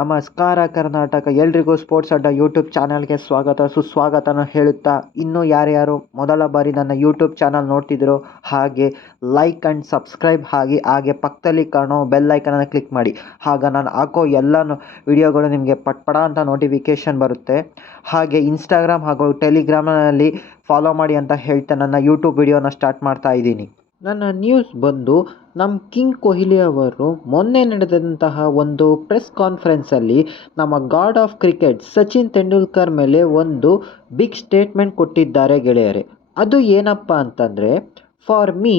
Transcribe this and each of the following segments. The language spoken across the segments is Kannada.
ನಮಸ್ಕಾರ ಕರ್ನಾಟಕ, ಎಲ್ರಿಗೂ ಸ್ಪೋರ್ಟ್ಸ್ ಅಡ್ಡ ಯೂಟ್ಯೂಬ್ ಚಾನಲ್ಗೆ ಸ್ವಾಗತ ಸುಸ್ವಾಗತನ ಹೇಳುತ್ತಾ, ಇನ್ನೂ ಯಾರ್ಯಾರು ಮೊದಲ ಬಾರಿ ನನ್ನ ಯೂಟ್ಯೂಬ್ ಚಾನಲ್ ನೋಡ್ತಿದ್ದೀರೋ ಹಾಗೆ ಲೈಕ್ ಆ್ಯಂಡ್ ಸಬ್ಸ್ಕ್ರೈಬ್ ಹಾಗೆ ಪಕ್ಕದಲ್ಲಿ ಕಾಣೋ ಬೆಲ್ ಐಕನನ್ನು ಕ್ಲಿಕ್ ಮಾಡಿ. ಆಗ ನಾನು ಹಾಕೋ ಎಲ್ಲ ವಿಡಿಯೋಗಳು ನಿಮಗೆ ಪಟ್ಪಡ ಅಂತ ನೋಟಿಫಿಕೇಷನ್ ಬರುತ್ತೆ. ಹಾಗೆ ಇನ್ಸ್ಟಾಗ್ರಾಮ್ ಹಾಗೂ ಟೆಲಿಗ್ರಾಮ್ನಲ್ಲಿ ಫಾಲೋ ಮಾಡಿ ಅಂತ ಹೇಳ್ತಾ ನನ್ನ ಯೂಟ್ಯೂಬ್ ವಿಡಿಯೋನ ಸ್ಟಾರ್ಟ್ ಮಾಡ್ತಾ ಇದ್ದೀನಿ. ನನ್ನ ನ್ಯೂಸ್ ಬಂದು ನಮ್ಮ ಕಿಂಗ್ ಕೊಹ್ಲಿ ಅವರು ಮೊನ್ನೆ ನಡೆದಂತಹ ಒಂದು ಪ್ರೆಸ್ ಕಾನ್ಫರೆನ್ಸಲ್ಲಿ ನಮ್ಮ god of cricket Sachin Tendulkar ಮೇಲೆ ಒಂದು ಬಿಗ್ ಸ್ಟೇಟ್ಮೆಂಟ್ ಕೊಟ್ಟಿದ್ದಾರೆ ಗೆಳೆಯರೆ. ಅದು ಏನಪ್ಪ ಅಂತಂದರೆ, for me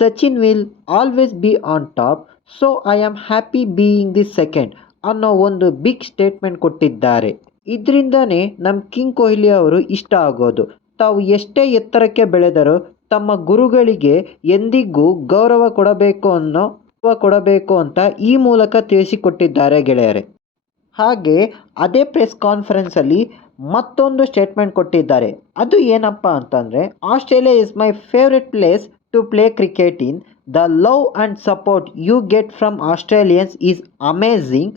Sachin will always B on top, so I am happy being the second ಅನ್ನೋ ಒಂದು ಬಿಗ್ ಸ್ಟೇಟ್ಮೆಂಟ್ ಕೊಟ್ಟಿದ್ದಾರೆ. ಇದರಿಂದನೇ ನಮ್ಮ ಕಿಂಗ್ ಕೊಹ್ಲಿ ಅವರು ಇಷ್ಟ ಆಗೋದು. ತಾವು ಎಷ್ಟೇ ಎತ್ತರಕ್ಕೆ ಬೆಳೆದರೂ ತಮ್ಮ ಗುರುಗಳಿಗೆ ಎಂದಿಗೂ ಗೌರವ ಕೊಡಬೇಕು ಅಂತ ಈ ಮೂಲಕ ತಿಳಿಸಿಕೊಟ್ಟಿದ್ದಾರೆ ಗೆಳೆಯರೆ. ಹಾಗೆ ಅದೇ ಪ್ರೆಸ್ ಕಾನ್ಫರೆನ್ಸಲ್ಲಿ ಮತ್ತೊಂದು ಸ್ಟೇಟ್ಮೆಂಟ್ ಕೊಟ್ಟಿದ್ದಾರೆ. ಅದು ಏನಪ್ಪ ಅಂತಂದರೆ, Australia is my favourite place to play cricket in. The love and support you get from Australians is amazing.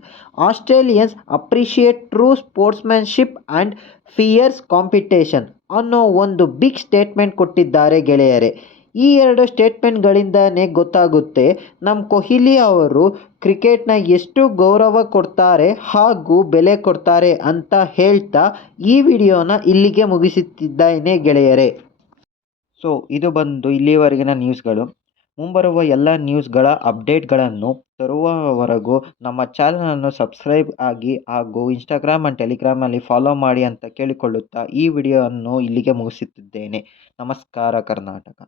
Australians appreciate true sportsmanship and fierce competition ಅನ್ನೋ ಒಂದು ಬಿಗ್ ಸ್ಟೇಟ್ಮೆಂಟ್ ಕೊಟ್ಟಿದ್ದಾರೆ ಗೆಳೆಯರೆ. ಈ ಎರಡು ಸ್ಟೇಟ್ಮೆಂಟ್ಗಳಿಂದನೇ ಗೊತ್ತಾಗುತ್ತೆ ನಮ್ಮ ಕೊಹ್ಲಿ ಅವರು ಕ್ರಿಕೆಟ್ನ ಎಷ್ಟು ಗೌರವ ಕೊಡ್ತಾರೆ ಹಾಗೂ ಬೆಲೆ ಕೊಡ್ತಾರೆ ಅಂತ ಹೇಳ್ತಾ ಈ ವಿಡಿಯೋನ ಇಲ್ಲಿಗೆ ಮುಗಿಸುತ್ತಿದ್ದೇನೆ ಗೆಳೆಯರೆ. ಸೊ ಇದು ಬಂದು ಇಲ್ಲಿವರೆಗಿನ ನ್ಯೂಸ್ಗಳು. ಮುಂಬರುವ ಎಲ್ಲ ನ್ಯೂಸ್ಗಳ ಅಪ್ಡೇಟ್ಗಳನ್ನು ತರುವವರೆಗೂ ನಮ್ಮ ಚಾನಲನ್ನು ಸಬ್ಸ್ಕ್ರೈಬ್ ಆಗಿ ಹಾಗೂ ಇನ್ಸ್ಟಾಗ್ರಾಮ್ ಆ್ಯಂಡ್ ಟೆಲಿಗ್ರಾಮಲ್ಲಿ ಫಾಲೋ ಮಾಡಿ ಅಂತ ಕೇಳಿಕೊಳ್ಳುತ್ತಾ ಈ ವಿಡಿಯೋವನ್ನು ಇಲ್ಲಿಗೆ ಮುಗಿಸುತ್ತಿದ್ದೇನೆ. ನಮಸ್ಕಾರ ಕರ್ನಾಟಕ.